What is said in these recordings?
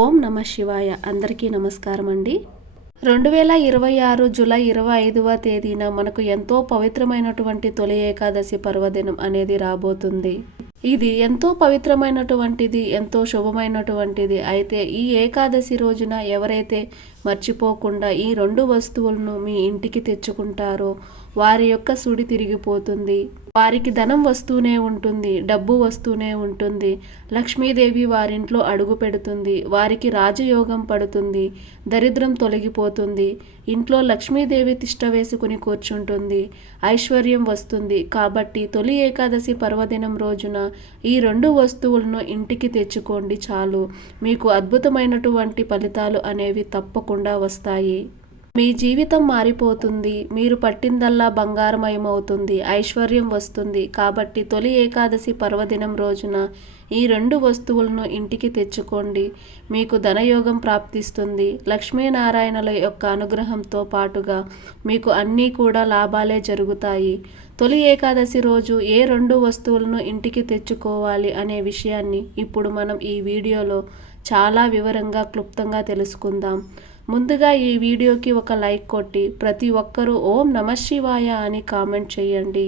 ఓం నమ శివాయ. అందరికీ నమస్కారం అండి. 2026 జూలై 25వ తేదీన మనకు ఎంతో పవిత్రమైనటువంటి తొలి ఏకాదశి పర్వదినం అనేది రాబోతుంది. ఇది ఎంతో పవిత్రమైనటువంటిది, ఎంతో శుభమైనటువంటిది. అయితే ఈ ఏకాదశి రోజున ఎవరైతే మర్చిపోకుండా ఈ 2 వస్తువులను మీ ఇంటికి తెచ్చుకుంటారో వారి యొక్క సుడి తిరిగిపోతుంది. వారికి ధనం వస్తూనే ఉంటుంది, డబ్బు వస్తూనే ఉంటుంది. లక్ష్మీదేవి వారింట్లో అడుగు పెడుతుంది, వారికి రాజయోగం పడుతుంది, దరిద్రం తొలగిపోతుంది, ఇంట్లో లక్ష్మీదేవి తిష్ట వేసుకుని కూర్చుంటుంది, ఐశ్వర్యం వస్తుంది. కాబట్టి తొలి ఏకాదశి పర్వదినం రోజున ఈ 2 వస్తువులను ఇంటికి తెచ్చుకోండి చాలు. మీకు అద్భుతమైనటువంటి ఫలితాలు అనేవి తప్పకుండా వస్తాయి. మీ జీవితం మారిపోతుంది. మీరు పట్టిందల్లా బంగారమయమవుతుంది, ఐశ్వర్యం వస్తుంది. కాబట్టి తొలి ఏకాదశి పర్వదినం రోజున ఈ 2 వస్తువులను ఇంటికి తెచ్చుకోండి. మీకు ధనయోగం ప్రాప్తిస్తుంది. లక్ష్మీనారాయణల యొక్క అనుగ్రహంతో పాటుగా మీకు అన్నీ కూడా లాభాలే జరుగుతాయి. తొలి ఏకాదశి రోజు ఏ 2 వస్తువులను ఇంటికి తెచ్చుకోవాలి అనే విషయాన్ని ఇప్పుడు మనం ఈ వీడియోలో చాలా వివరంగా క్లుప్తంగా తెలుసుకుందాం. ముందుగా ఈ వీడియోకి ఒక లైక్ కొట్టి ప్రతి ఒక్కరూ ఓం నమ శివాయ అని కామెంట్ చేయండి.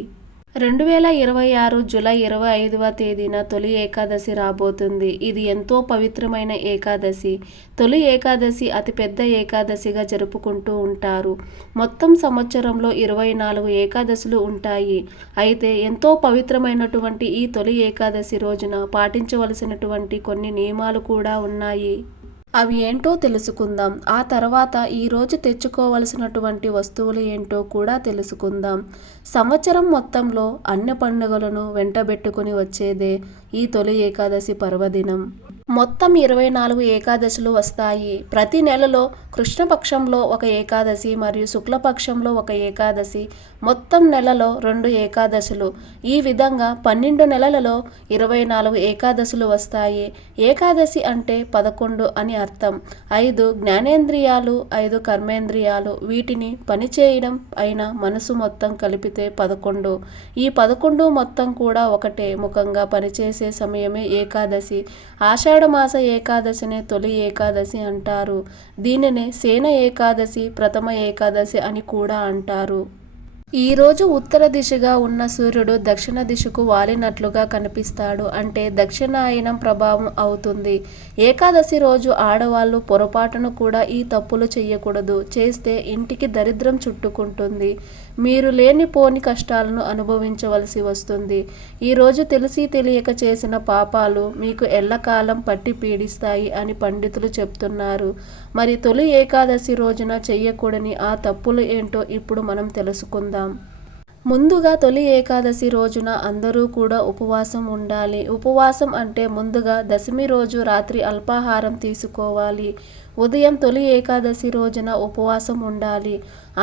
2026 జూలై 25వ తేదీన తొలి ఏకాదశి రాబోతుంది. ఇది ఎంతో పవిత్రమైన ఏకాదశి. తొలి ఏకాదశి అతిపెద్ద ఏకాదశిగా జరుపుకుంటూ ఉంటారు. మొత్తం సంవత్సరంలో 24 ఏకాదశులు ఉంటాయి. అయితే ఎంతో పవిత్రమైనటువంటి ఈ తొలి ఏకాదశి రోజున పాటించవలసినటువంటి కొన్ని నియమాలు కూడా ఉన్నాయి. అవి ఏంటో తెలుసుకుందాం. ఆ తర్వాత ఈరోజు తెచ్చుకోవలసినటువంటి వస్తువులు ఏంటో కూడా తెలుసుకుందాం. సంవత్సరం మొత్తంలో అన్ని పండుగలను వెంటబెట్టుకుని వచ్చేదే ఈ తొలి ఏకాదశి పర్వదినం. మొత్తం 24 ఏకాదశులు వస్తాయి. ప్రతి నెలలో కృష్ణపక్షంలో ఒక ఏకాదశి మరియు శుక్లపక్షంలో ఒక ఏకాదశి, మొత్తం నెలలో 2 ఏకాదశులు. ఈ విధంగా 12 నెలలలో 24 ఏకాదశులు వస్తాయి. ఏకాదశి అంటే 11 అని అర్థం. 5 జ్ఞానేంద్రియాలు, 5 కర్మేంద్రియాలు, వీటిని పనిచేయడం అయిన మనసు మొత్తం కలిపితే 11. ఈ 11 మొత్తం కూడా ఒకటే ముఖంగా పనిచేసే సమయమే ఏకాదశి. ఆషాఢమాస ఏకాదశినే తొలి ఏకాదశి అంటారు. దీనినే సేన ఏకాదశి, ప్రథమ ఏకాదశి అని కూడా అంటారు. ఈరోజు ఉత్తర దిశగా ఉన్న సూర్యుడు దక్షిణ దిశకు వాలినట్లుగా కనిపిస్తాడు. అంటే దక్షిణాయనం ప్రభావం అవుతుంది. ఏకాదశి రోజు ఆడవాళ్ళు పొరపాటును కూడా ఈ తప్పులు చెయ్యకూడదు. చేస్తే ఇంటికి దరిద్రం చుట్టుకుంటుంది. మీరు లేనిపోని కష్టాలను అనుభవించవలసి వస్తుంది. ఈరోజు తెలిసి తెలియక చేసిన పాపాలు మీకు ఎల్లకాలం పట్టి పీడిస్తాయి అని పండితులు చెప్తున్నారు. మరి తొలి ఏకాదశి రోజున చెయ్యకూడని ఆ తప్పులు ఏంటో ఇప్పుడు మనం తెలుసుకుందాం. ముందుగా తొలి ఏకాదశి రోజున అందరూ కూడా ఉపవాసం ఉండాలి. ఉపవాసం అంటే ముందుగా దశమి రోజు రాత్రి అల్పాహారం తీసుకోవాలి. ఉదయం తొలి ఏకాదశి రోజున ఉపవాసం ఉండాలి.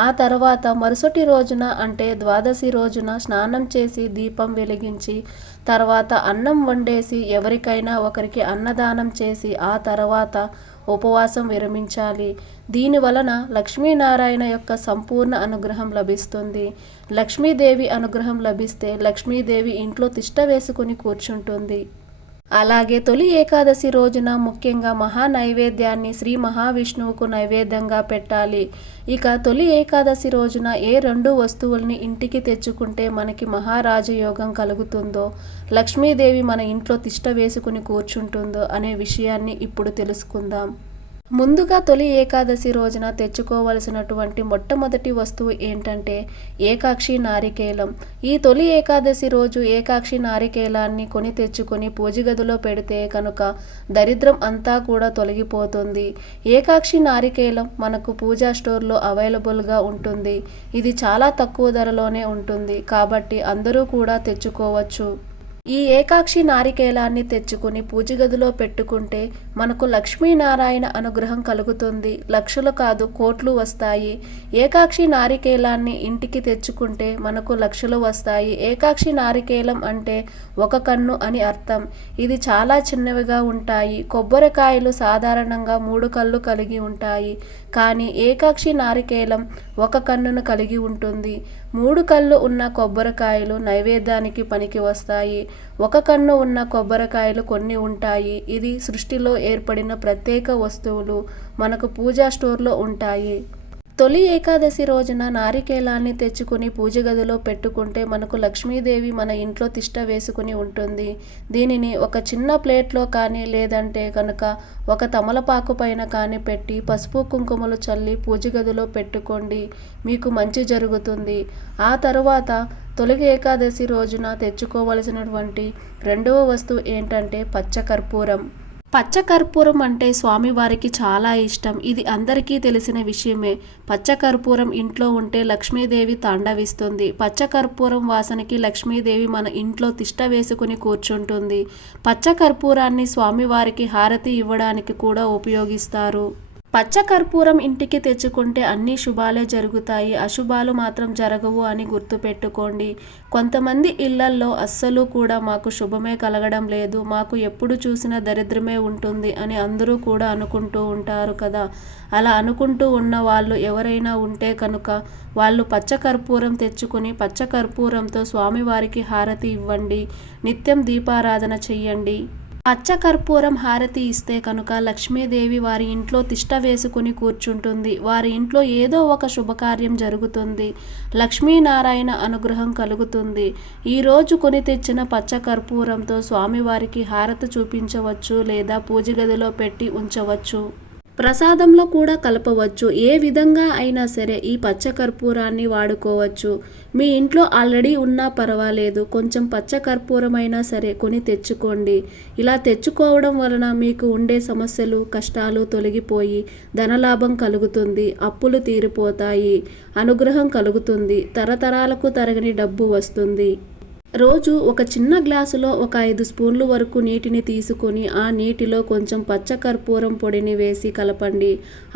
ఆ తర్వాత మరుసటి రోజున అంటే ద్వాదశి రోజున స్నానం చేసి దీపం వెలిగించి తర్వాత అన్నం వండేసి ఎవరికైనా ఒకరికి అన్నదానం చేసి ఆ తర్వాత ఉపవాసం విరమించాలి. దీని వలన లక్ష్మీనారాయణ యొక్క సంపూర్ణ అనుగ్రహం లభిస్తుంది. లక్ష్మీదేవి అనుగ్రహం లభిస్తే లక్ష్మీదేవి ఇంట్లో తిష్ట వేసుకుని కూర్చుంటుంది. అలాగే తొలి ఏకాదశి రోజున ముఖ్యంగా మహా నైవేద్యాన్ని శ్రీ మహావిష్ణువుకు నైవేద్యంగా పెట్టాలి. ఇక తొలి ఏకాదశి రోజున ఏ 2 వస్తువుల్ని ఇంటికి తెచ్చుకుంటే మనకి మహారాజయోగం కలుగుతుందో, లక్ష్మీదేవి మన ఇంట్లో తిష్ట వేసుకుని కూర్చుంటుందో అనే విషయాన్ని ఇప్పుడు తెలుసుకుందాం. ముందుగా తొలి ఏకాదశి రోజున తెచ్చుకోవలసినటువంటి మొట్టమొదటి వస్తువు ఏంటంటే ఏకాక్షి నారికేలం. ఈ తొలి ఏకాదశి రోజు ఏకాక్షి నారికేలాన్ని కొని తెచ్చుకొని పూజ గదిలో పెడితే కనుక దరిద్రం అంతా కూడా తొలగిపోతుంది. ఏకాక్షి నారికేలం మనకు పూజా స్టోర్లో అవైలబుల్గా ఉంటుంది. ఇది చాలా తక్కువ ధరలోనే ఉంటుంది. కాబట్టి అందరూ కూడా తెచ్చుకోవచ్చు. ఈ ఏకాక్షి నారికేలాన్ని తెచ్చుకుని పూజ గదిలో పెట్టుకుంటే మనకు లక్ష్మీనారాయణ అనుగ్రహం కలుగుతుంది. లక్షలు కాదు కోట్లు వస్తాయి. ఏకాక్షి నారికేలాన్ని ఇంటికి తెచ్చుకుంటే మనకు లక్షలు వస్తాయి. ఏకాక్షి నారికేలం అంటే ఒక కన్ను అని అర్థం. ఇది చాలా చిన్నవిగా ఉంటాయి. కొబ్బరికాయలు సాధారణంగా 3 కళ్ళు కలిగి ఉంటాయి. కానీ ఏకాక్షి నారికేలం ఒక కన్నును కలిగి ఉంటుంది. 3 కళ్ళు ఉన్న కొబ్బరికాయలు నైవేద్యానికి పనికి వస్తాయి. 1 కన్ను ఉన్న కొబ్బరికాయలు కొన్ని ఉంటాయి. ఇది సృష్టిలో ఏర్పడిన ప్రత్యేక వస్తువులు మనకు పూజా స్టోర్లో ఉంటాయి. తొలి ఏకాదశి రోజున నారికేలాన్ని తెచ్చుకుని పూజ గదిలో పెట్టుకుంటే మనకు లక్ష్మీదేవి మన ఇంట్లో తిష్ట వేసుకుని ఉంటుంది. దీనిని ఒక చిన్న ప్లేట్లో కానీ లేదంటే కనుక ఒక తమలపాకు పైన కానీ పెట్టి పసుపు కుంకుమలు చల్లి పూజ గదిలో పెట్టుకోండి. మీకు మంచి జరుగుతుంది. ఆ తరువాత తొలి ఏకాదశి రోజున తెచ్చుకోవలసినటువంటి రెండవ వస్తువు ఏంటంటే పచ్చకర్పూరం. పచ్చకర్పూరం అంటే స్వామివారికి చాలా ఇష్టం. ఇది అందరికీ తెలిసిన విషయమే. పచ్చకర్పూరం ఇంట్లో ఉంటే లక్ష్మీదేవి తాండవిస్తుంది. పచ్చకర్పూరం వాసనకి లక్ష్మీదేవి మన ఇంట్లో తిష్ట వేసుకుని కూర్చుంటుంది. పచ్చకర్పూరాన్ని స్వామివారికి హారతి ఇవ్వడానికి కూడా ఉపయోగిస్తారు. పచ్చకర్పూరం ఇంటికి తెచ్చుకుంటే అన్ని శుభాలే జరుగుతాయి, అశుభాలు మాత్రం జరగవు అని గుర్తుపెట్టుకోండి. కొంతమంది ఇళ్లల్లో అస్సలు కూడా మాకు శుభమే కలగడం లేదు, మాకు ఎప్పుడు చూసినా దరిద్రమే ఉంటుంది అని అందరూ కూడా అనుకుంటూ ఉంటారు కదా. అలా అనుకుంటూ ఉన్న వాళ్ళు ఎవరైనా ఉంటే కనుక వాళ్ళు పచ్చకర్పూరం తెచ్చుకుని పచ్చకర్పూరంతో స్వామివారికి హారతి ఇవ్వండి. నిత్యం దీపారాధన చెయ్యండి. పచ్చకర్పూరం హారతి ఇస్తే కనుక లక్ష్మీదేవి వారి ఇంట్లో తిష్ట వేసుకుని కూర్చుంటుంది. వారి ఇంట్లో ఏదో ఒక శుభకార్యం జరుగుతుంది. లక్ష్మీనారాయణ అనుగ్రహం కలుగుతుంది. ఈరోజు కొని తెచ్చిన పచ్చకర్పూరంతో స్వామివారికి హారతి చూపించవచ్చు లేదా పూజ గదిలో పెట్టి ఉంచవచ్చు. ప్రసాదంలో కూడా కలపవచ్చు. ఏ విధంగా అయినా సరే ఈ పచ్చకర్పూరాన్ని వాడుకోవచ్చు. మీ ఇంట్లో ఆల్రెడీ ఉన్నా పర్వాలేదు, కొంచెం పచ్చకర్పూరం అయినా సరే కొని తెచ్చుకోండి. ఇలా తెచ్చుకోవడం వలన మీకు ఉండే సమస్యలు కష్టాలు తొలగిపోయి ధనలాభం కలుగుతుంది, అప్పులు తీరిపోతాయి, అనుగ్రహం కలుగుతుంది, తరతరాలకు తరగని డబ్బు వస్తుంది. రోజు ఒక చిన్న గ్లాసులో ఒక 5 స్పూన్లు వరకు నీటిని తీసుకొని ఆ నీటిలో కొంచెం పచ్చకర్పూరం పొడిని వేసి కలపండి.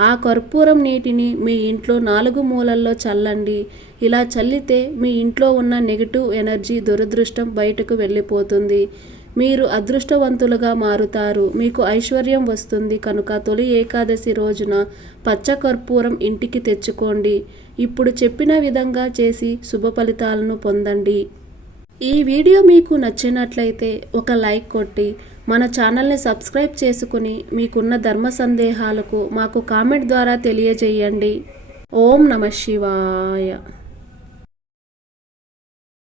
ఆ కర్పూరం నీటిని మీ ఇంట్లో 4 మూలల్లో చల్లండి. ఇలా చల్లితే మీ ఇంట్లో ఉన్న నెగిటివ్ ఎనర్జీ, దురదృష్టం బయటకు వెళ్ళిపోతుంది. మీరు అదృష్టవంతులుగా మారుతారు. మీకు ఐశ్వర్యం వస్తుంది. కనుక తొలి ఏకాదశి రోజున పచ్చకర్పూరం ఇంటికి తెచ్చుకోండి. ఇప్పుడు చెప్పిన విధంగా చేసి శుభ ఫలితాలను పొందండి. ఈ వీడియో మీకు నచ్చినట్లయితే ఒక లైక్ కొట్టి మన ఛానల్ని సబ్స్క్రైబ్ చేసుకుని మీకున్న ధర్మ సందేహాలకు మాకు కామెంట్ ద్వారా తెలియజేయండి. ఓం నమః శివాయ.